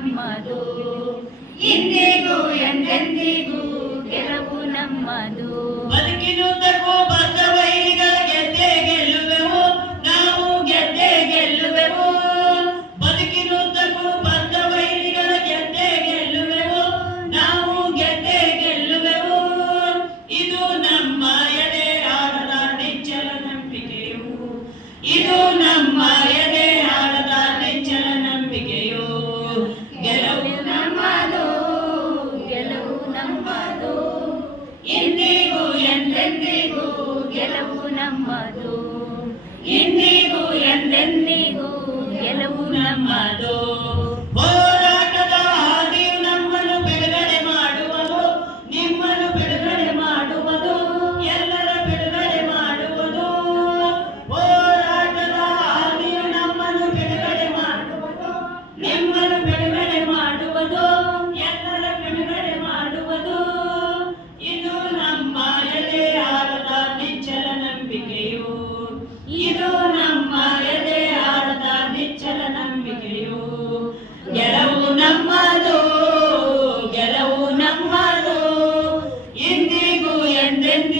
ನಮ್ಮದು. ಇಂದಿಗೂ ಎಂದೆಂದು ಎಂದಿಗೂ ಗೆಲುವು ನಮ್ಮದು. ಇಂದಿಗೂ ಎಂದೆಂದಿಗೂ ಗೆಲುವು ನಮ್ಮದು. ಹೋರಾಟದ ಹಾದಿಯು ನಮ್ಮನ್ನು ಬಿಡುಗಡೆ ಮಾಡುವುದು, ನಿಮ್ಮನ್ನು ಬಿಡುಗಡೆ ಮಾಡುವುದು, ಎಲ್ಲರ ಬಿಡುಗಡೆ ಮಾಡುವುದು. ಹೋರಾಟದ ಹಾದಿಯು ನಮ್ಮನ್ನು ಬಿಡುಗಡೆ ಮಾಡುವುದು, ನಿಮ್ಮನ್ನು ಬಿಡುಗಡೆ ಮಾಡುವುದು.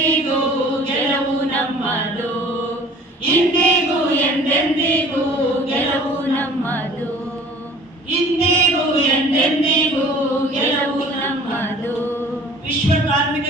ಎಂದೆಂದಿಗೂ ಗೆಲುವು ನಮ್ಮದು ಇಂದಿಗೂ ಎಂದೆಂದಿಗೂ ಗೆಲುವು ನಮ್ಮದು ಇಂದಿಗೂ ಎಂದೆಂದಿಗೂ ಗೆಲುವು ನಮ್ಮದು ವಿಶ್ವ ಕಾರ್ಮಿಕ